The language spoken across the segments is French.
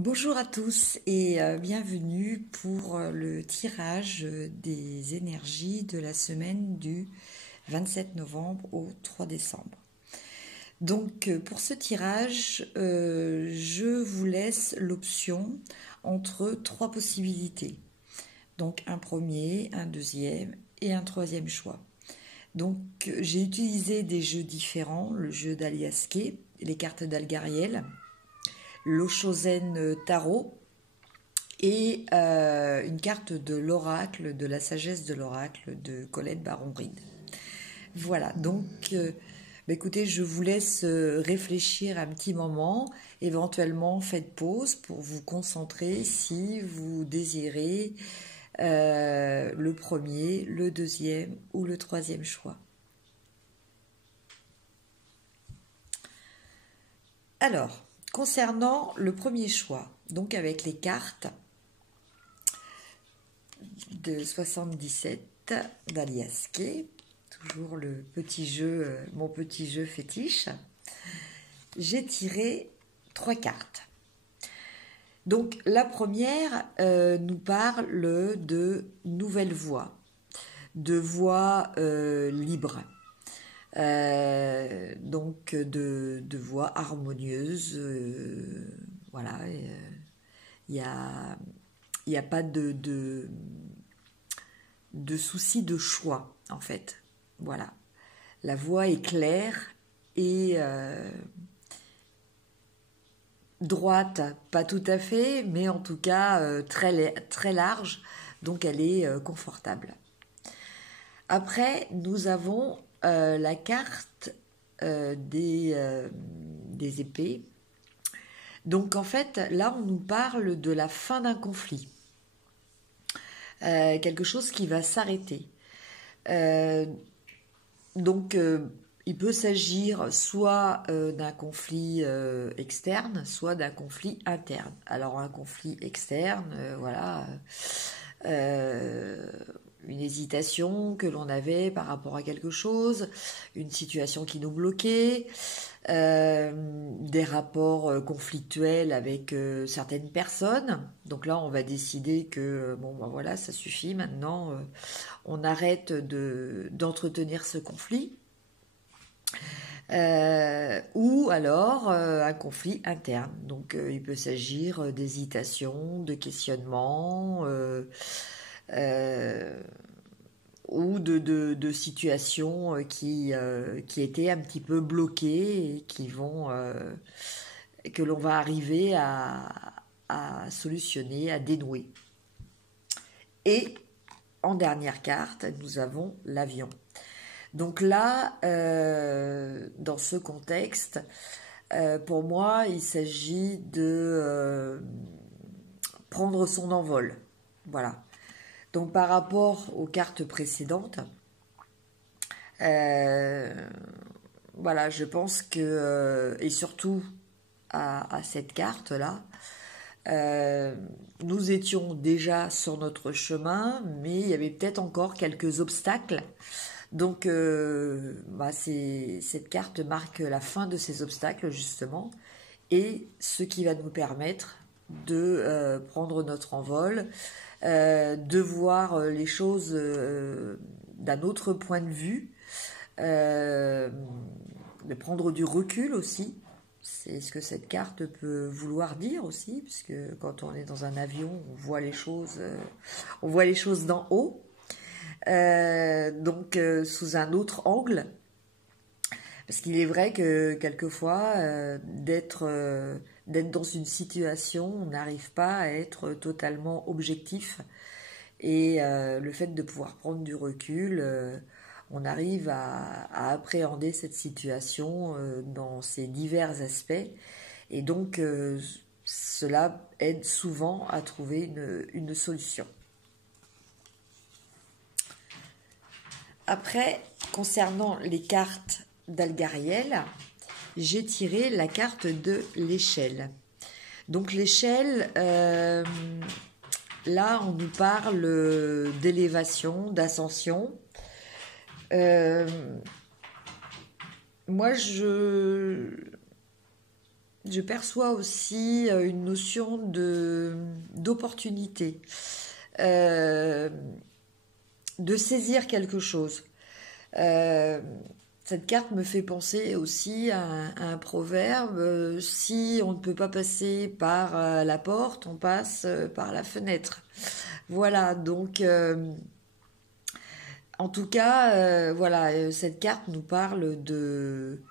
Bonjour à tous et bienvenue pour le tirage des énergies de la semaine du 27 novembre au 3 décembre. Donc pour ce tirage, je vous laisse l'option entre trois possibilités. Donc un premier, un deuxième et un troisième choix. Donc j'ai utilisé des jeux différents, le jeu d'Aliasqué, les cartes d'Algariel, l'Oshozen Tarot et une carte de l'oracle, de la sagesse de l'oracle de Colette Baron-Reid. Voilà, donc écoutez, je vous laisse réfléchir un petit moment, éventuellement faites pause pour vous concentrer si vous désirez le premier, le deuxième ou le troisième choix. Alors, concernant le premier choix, donc avec les cartes de 77 d'Aliasqué, toujours le petit jeu, mon petit jeu fétiche, j'ai tiré 3 cartes. Donc la première nous parle de nouvelles voies, de voies libres, donc de voies harmonieuses. Voilà, il n'y a pas de souci de choix en fait. Voilà, la voie est claire et droite, pas tout à fait, mais en tout cas très large, donc elle est confortable. Après, nous avons la carte des épées. Donc en fait, là, on nous parle de la fin d'un conflit. Quelque chose qui va s'arrêter. Donc, il peut s'agir soit d'un conflit externe, soit d'un conflit interne. Alors, un conflit externe, voilà, une hésitation que l'on avait par rapport à quelque chose, une situation qui nous bloquait, des rapports conflictuels avec certaines personnes. Donc là, on va décider que bon, ben voilà, ça suffit. Maintenant, on arrête d'entretenir ce conflit. Ou alors un conflit interne. Donc il peut s'agir d'hésitation, de questionnement. Ou de situations qui étaient un petit peu bloquées et que l'on va arriver à solutionner, à dénouer. Et en dernière carte, nous avons l'avion. Donc là, dans ce contexte, pour moi, il s'agit de prendre son envol. Voilà. Donc par rapport aux cartes précédentes, voilà, je pense que, et surtout à cette carte-là, nous étions déjà sur notre chemin, mais il y avait peut-être encore quelques obstacles. Donc cette carte marque la fin de ces obstacles justement, et ce qui va nous permettre de prendre notre envol, de voir les choses d'un autre point de vue, de prendre du recul aussi. C'est ce que cette carte peut vouloir dire aussi, puisque quand on est dans un avion, on voit les choses d'en haut, donc sous un autre angle. Parce qu'il est vrai que quelquefois, d'être dans une situation, on n'arrive pas à être totalement objectif. Et le fait de pouvoir prendre du recul, on arrive à appréhender cette situation dans ses divers aspects. Et donc, cela aide souvent à trouver une solution. Après, concernant les cartes d'Algariel, j'ai tiré la carte de l'échelle. Donc l'échelle, là on nous parle d'élévation, d'ascension. Moi je perçois aussi une notion d'opportunité, de saisir quelque chose. Cette carte me fait penser aussi à un proverbe, si on ne peut pas passer par la porte, on passe par la fenêtre. Voilà, donc en tout cas, voilà, cette carte nous parle de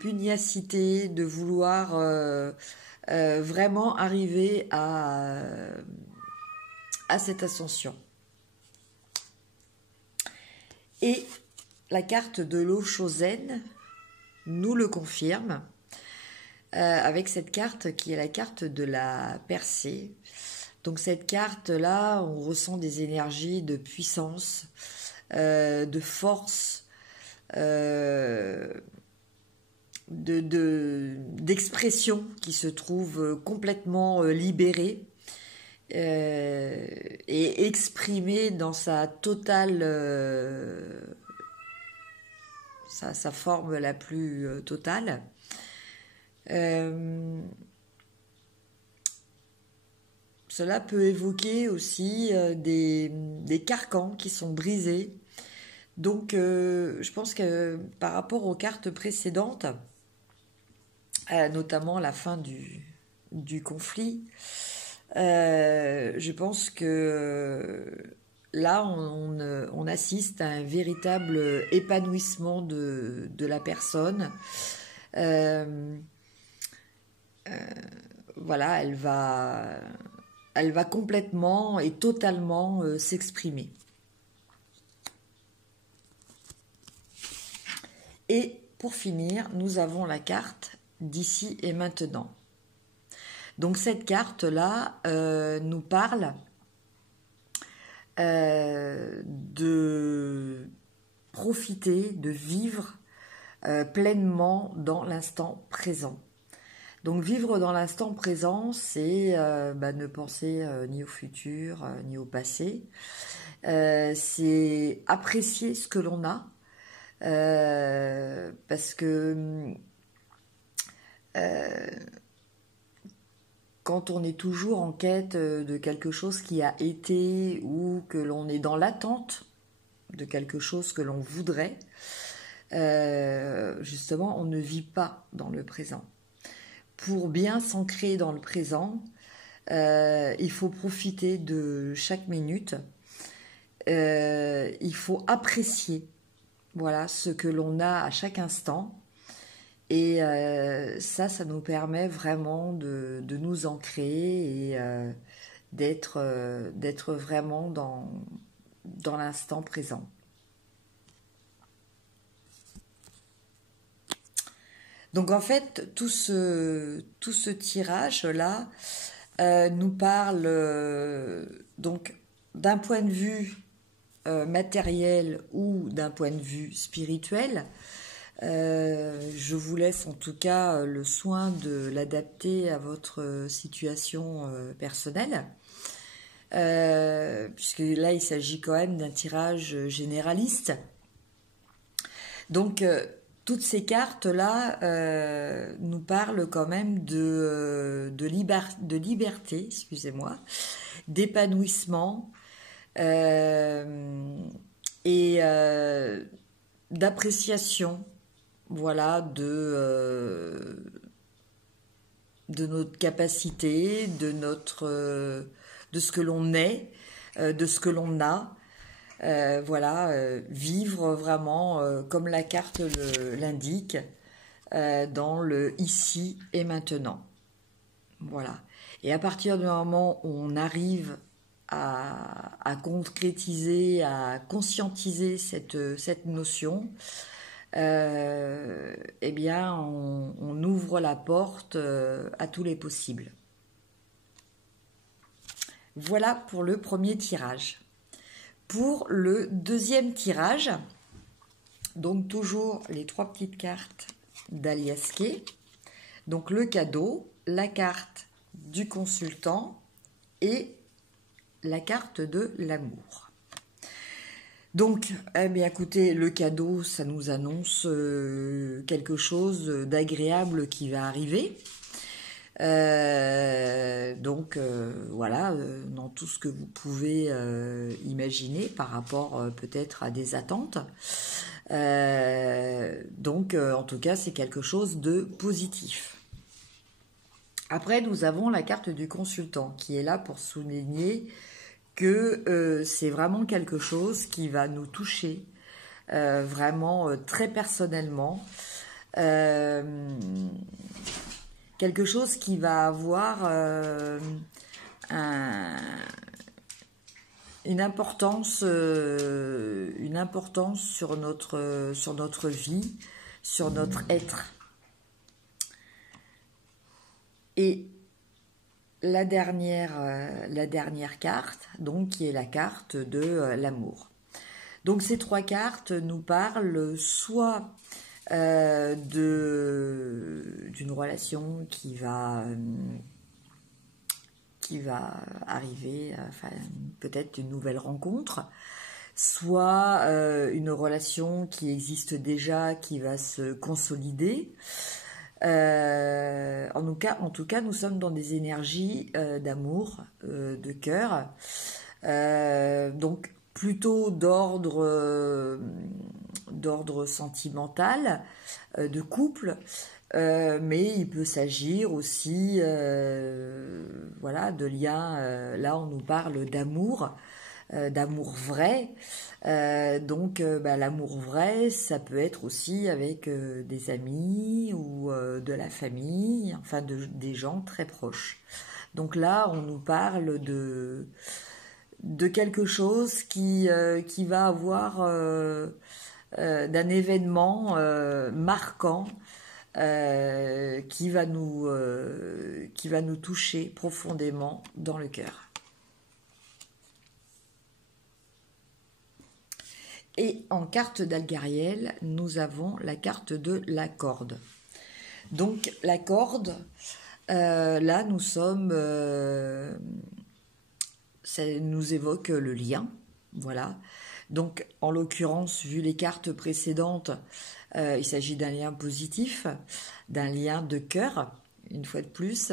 pugnacité, de vouloir vraiment arriver à cette ascension. Et la carte de l'eau Chosen nous le confirme avec cette carte qui est la carte de la percée. Donc cette carte-là, on ressent des énergies de puissance, de force, d'expression qui se trouvent complètement libérées et exprimées dans sa totale, sa forme la plus totale. Cela peut évoquer aussi des carcans qui sont brisés. Donc, je pense que par rapport aux cartes précédentes, notamment la fin du conflit, je pense que là, on assiste à un véritable épanouissement de la personne. Voilà, elle va complètement et totalement s'exprimer. Et pour finir, nous avons la carte d'ici et maintenant. Donc cette carte-là nous parle de profiter, de vivre pleinement dans l'instant présent. Donc vivre dans l'instant présent, c'est ne penser ni au futur, ni au passé. C'est apprécier ce que l'on a. Parce que quand on est toujours en quête de quelque chose qui a été ou que l'on est dans l'attente de quelque chose que l'on voudrait, justement, on ne vit pas dans le présent. Pour bien s'ancrer dans le présent, il faut profiter de chaque minute, il faut apprécier voilà, ce que l'on a à chaque instant. Et ça nous permet vraiment de nous ancrer et d'être vraiment dans l'instant présent. Donc en fait, tout ce tirage-là nous parle donc d'un point de vue matériel ou d'un point de vue spirituel. Je vous laisse en tout cas le soin de l'adapter à votre situation personnelle, puisque là il s'agit quand même d'un tirage généraliste. Donc toutes ces cartes-là nous parlent quand même de liberté, excusez-moi, d'épanouissement, et d'appréciation, voilà, de notre capacité, de ce que l'on est, de ce que l'on a, voilà, vivre vraiment comme la carte l'indique, dans le ici et maintenant. Voilà. Et à partir du moment où on arrive à concrétiser, à conscientiser cette notion, eh bien, on ouvre la porte à tous les possibles. Voilà pour le premier tirage. Pour le deuxième tirage, donc toujours les 3 petites cartes d'Aliaské, donc le cadeau, la carte du consultant et la carte de l'amour. Donc, eh bien, écoutez, le cadeau, ça nous annonce quelque chose d'agréable qui va arriver. Voilà, dans tout ce que vous pouvez imaginer par rapport peut-être à des attentes. En tout cas, c'est quelque chose de positif. Après, nous avons la carte du consultant qui est là pour souligner que c'est vraiment quelque chose qui va nous toucher vraiment très personnellement. Euh, Quelque chose qui va avoir un, une importance sur notre vie, sur notre être. Et la dernière carte, donc, qui est la carte de l'amour. Donc ces trois cartes nous parlent soit d'une relation qui va arriver, enfin, peut-être une nouvelle rencontre, soit une relation qui existe déjà, qui va se consolider. En tout cas, nous sommes dans des énergies d'amour, de cœur, donc plutôt d'ordre sentimental, de couple, mais il peut s'agir aussi voilà, de liens. Là, on nous parle d'amour vrai. L'amour vrai, ça peut être aussi avec des amis ou de la famille, enfin des gens très proches. Donc là, on nous parle de quelque chose qui va avoir d'un événement marquant qui va nous toucher profondément dans le cœur. Et en carte d'Algariel, nous avons la carte de la corde. Donc la corde, là nous sommes, ça nous évoque le lien, voilà. Donc en l'occurrence, vu les cartes précédentes, il s'agit d'un lien positif, d'un lien de cœur, une fois de plus.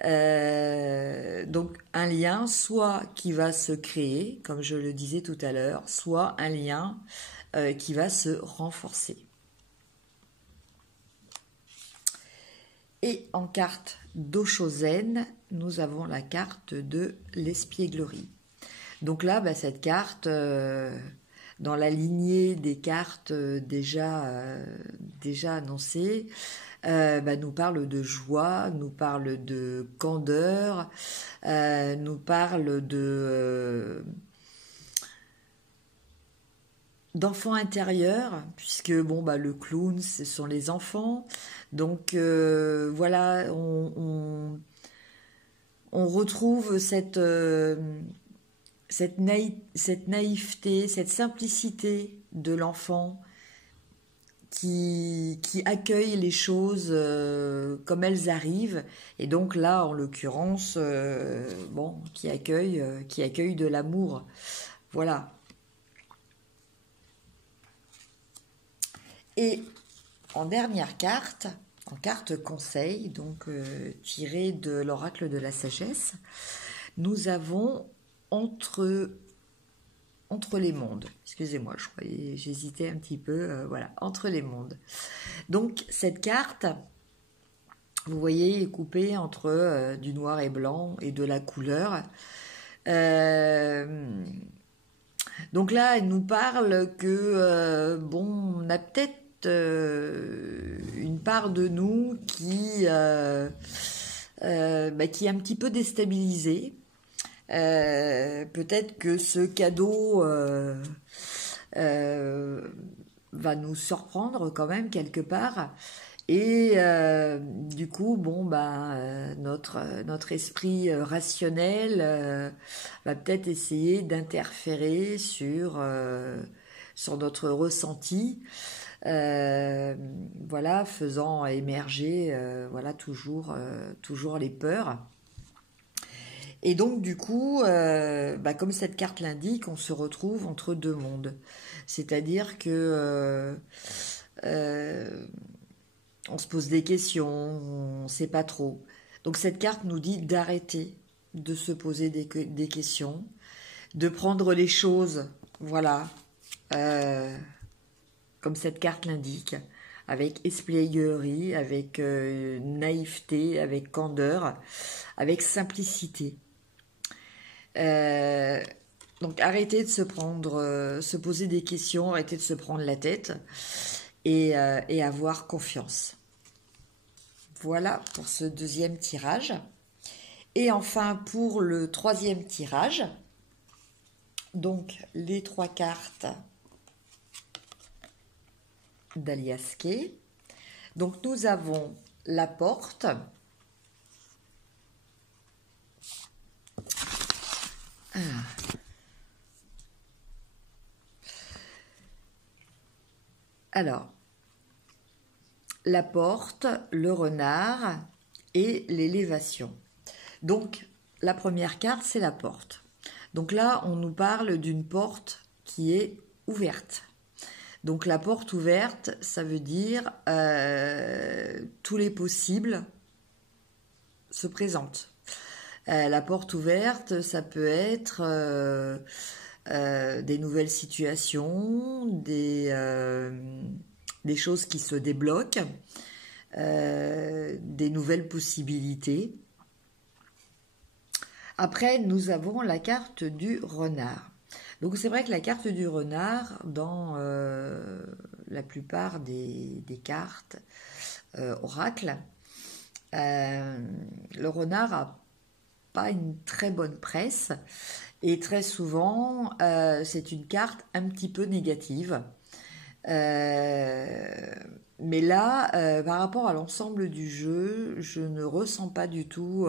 Donc un lien soit qui va se créer, comme je le disais tout à l'heure, soit un lien qui va se renforcer. Et en carte d'Oshozen, nous avons la carte de l'espièglerie. Donc là, cette carte, dans la lignée des cartes déjà annoncées, nous parle de joie, nous parle de candeur, nous parle d'enfants intérieurs, puisque le clown, ce sont les enfants. Donc voilà, on retrouve cette naïveté, cette simplicité de l'enfant qui accueille les choses comme elles arrivent, et donc là en l'occurrence qui accueille de l'amour, voilà. Et en dernière carte, en carte conseil, donc tirée de l'oracle de la sagesse, nous avons entre les mondes. Excusez-moi, j'hésitais un petit peu. Voilà, entre les mondes. Donc cette carte, vous voyez, est coupée entre du noir et blanc et de la couleur. Donc là, elle nous parle que on a peut-être une part de nous qui est un petit peu déstabilisée. Peut-être que ce cadeau va nous surprendre quand même quelque part, et du coup notre esprit rationnel va peut-être essayer d'interférer sur notre ressenti, voilà, faisant émerger toujours les peurs. Et donc du coup, comme cette carte l'indique, on se retrouve entre deux mondes. C'est-à-dire que on se pose des questions, on ne sait pas trop. Donc cette carte nous dit d'arrêter de se poser des questions, de prendre les choses, voilà, comme cette carte l'indique, avec espièglerie, avec naïveté, avec candeur, avec simplicité. Donc arrêtez de se poser des questions, arrêtez de se prendre la tête et avoir confiance. Voilà pour ce deuxième tirage. Et enfin pour le troisième tirage, donc les 3 cartes d'Alias Kay. Donc nous avons la porte, alors la porte, le renard et l'élévation. Donc la première carte, c'est la porte. Donc là, on nous parle d'une porte qui est ouverte. Donc la porte ouverte, ça veut dire tous les possibles se présentent. La porte ouverte, ça peut être des nouvelles situations, des choses qui se débloquent, des nouvelles possibilités. Après, nous avons la carte du renard. Donc c'est vrai que la carte du renard, dans la plupart des cartes oracles, le renard n'a pas une très bonne presse et très souvent c'est une carte un petit peu négative. Mais là, par rapport à l'ensemble du jeu, je ne ressens pas du tout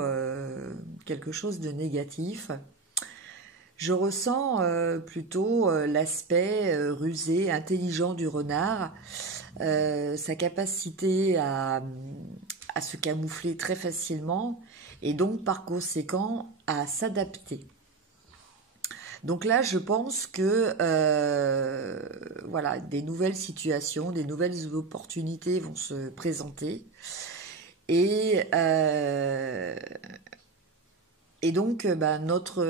quelque chose de négatif. Je ressens plutôt l'aspect rusé, intelligent du renard, sa capacité à se camoufler très facilement et donc par conséquent à s'adapter. Donc là, je pense que voilà, des nouvelles situations, des nouvelles opportunités vont se présenter. Et donc, notre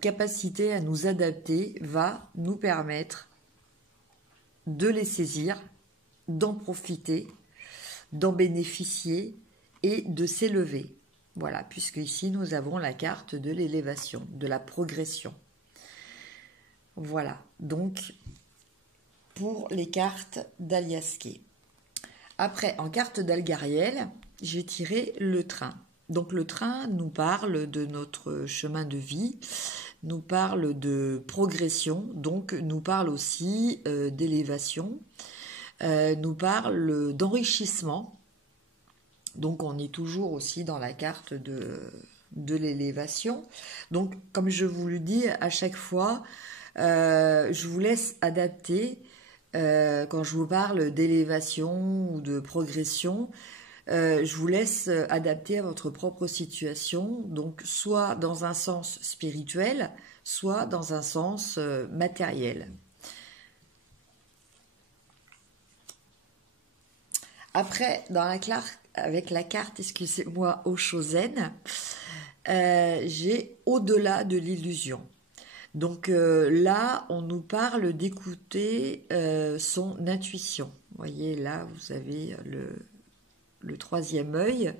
capacité à nous adapter va nous permettre de les saisir, d'en profiter, d'en bénéficier et de s'élever. Voilà, puisque ici nous avons la carte de l'élévation, de la progression. Voilà, donc pour les cartes d'Alias Kay. Après, en carte d'Algariel, j'ai tiré le train. Donc le train nous parle de notre chemin de vie, nous parle de progression, donc nous parle aussi d'élévation, nous parle d'enrichissement. Donc on est toujours aussi dans la carte de l'élévation. Donc comme je vous le dis à chaque fois, je vous laisse adapter quand je vous parle d'élévation ou de progression. Je vous laisse adapter à votre propre situation, donc soit dans un sens spirituel, soit dans un sens matériel. Après, avec la carte, excusez-moi, Oshozen, j'ai au-delà de l'illusion. Donc là, on nous parle d'écouter son intuition. Vous voyez, là, vous avez le troisième œil.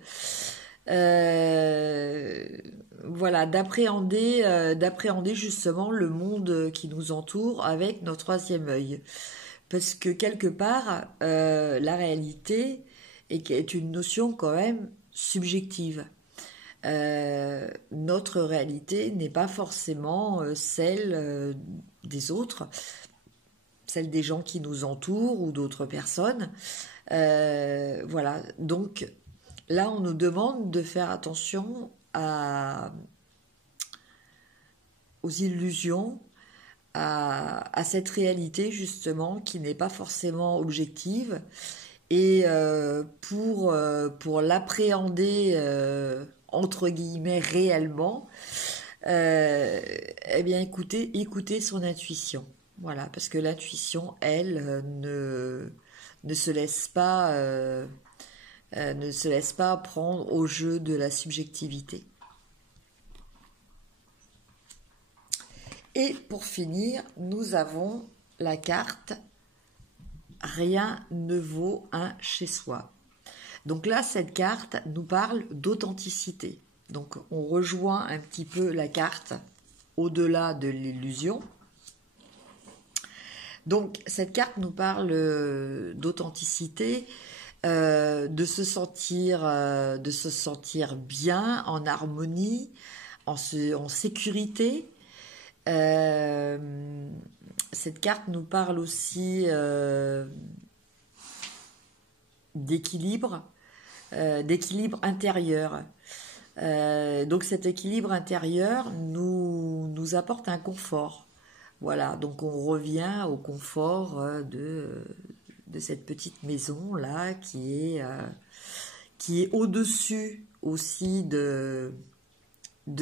Voilà, d'appréhender justement le monde qui nous entoure avec notre troisième œil. Parce que quelque part, la réalité est une notion quand même subjective. Notre réalité n'est pas forcément celle des autres, celle des gens qui nous entourent ou d'autres personnes. Voilà, donc là on nous demande de faire attention aux illusions, à cette réalité justement qui n'est pas forcément objective et pour l'appréhender entre guillemets réellement, eh bien écoutez son intuition. Voilà, parce que l'intuition, elle, ne se laisse pas, prendre au jeu de la subjectivité. Et pour finir, nous avons la carte Rien ne vaut un chez soi. Donc là, cette carte nous parle d'authenticité. Donc on rejoint un petit peu la carte au-delà de l'illusion. Donc cette carte nous parle d'authenticité, de se sentir bien, en harmonie, en sécurité. Cette carte nous parle aussi d'équilibre intérieur. Donc cet équilibre intérieur nous apporte un confort. Voilà, donc on revient au confort de cette petite maison là qui est au-dessus aussi de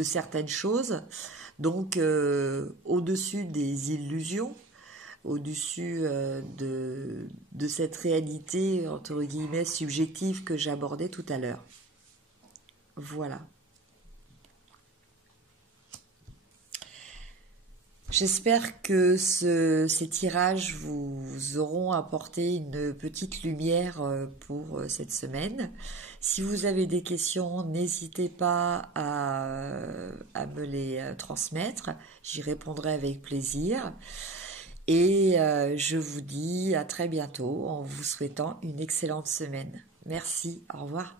certaines choses. Donc au-dessus des illusions, au-dessus de cette réalité entre guillemets subjective que j'abordais tout à l'heure. Voilà. J'espère que ces tirages vous auront apporté une petite lumière pour cette semaine. Si vous avez des questions, n'hésitez pas à me les transmettre. J'y répondrai avec plaisir. Et je vous dis à très bientôt en vous souhaitant une excellente semaine. Merci, au revoir.